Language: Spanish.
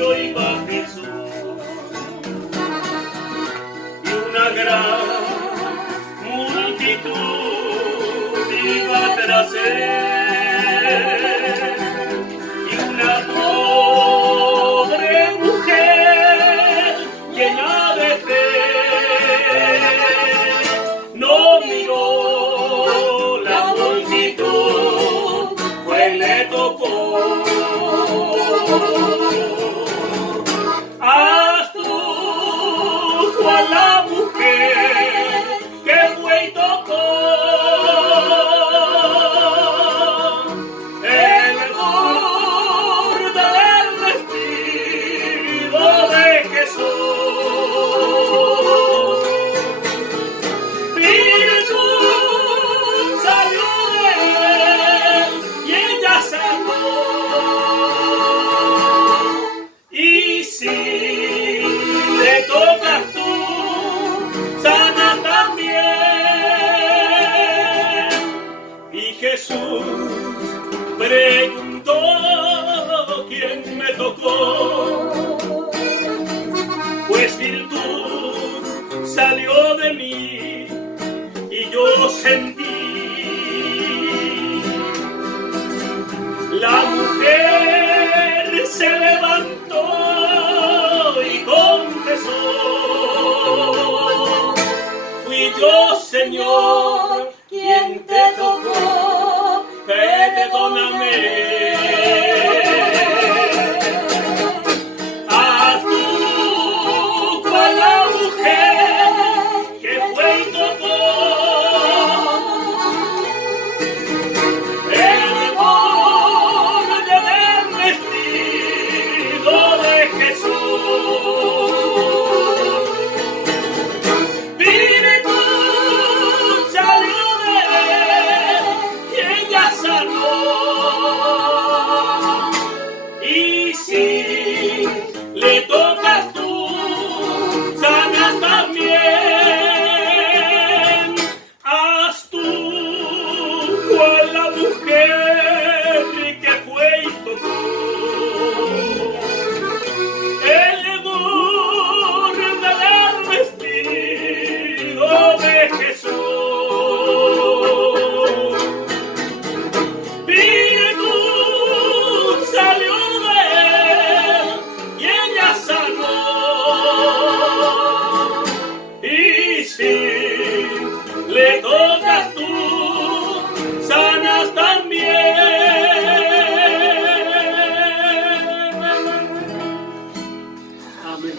templo iba Jesús y una gran multitud iba tras él y una pobre mujer llena de fe no miró la multitud, pues le tocó. Haz tú cual la mujer que fue y tocó el borde del vestido de Jesús. Virtud salió de él y ella sanó. Y si le tocas tú, sana también. Y Jesús preguntó quién me tocó, pues virtud salió de mí y yo sentí. La mujer se levantó y confesó: fui yo, Señor, quien te tocó, perdóname. Haz tú cual la mujer que fue y tocó el borde del vestido de Jesús. Virtud salió de él y ella sanó. Y si le tocas tú, sanas también. Haz tú cual la mujer que fue y tocó el borde del vestido de Jesús. Virtud salió de él y ella sanó. Y si le tocas tú, sanas también. Amén.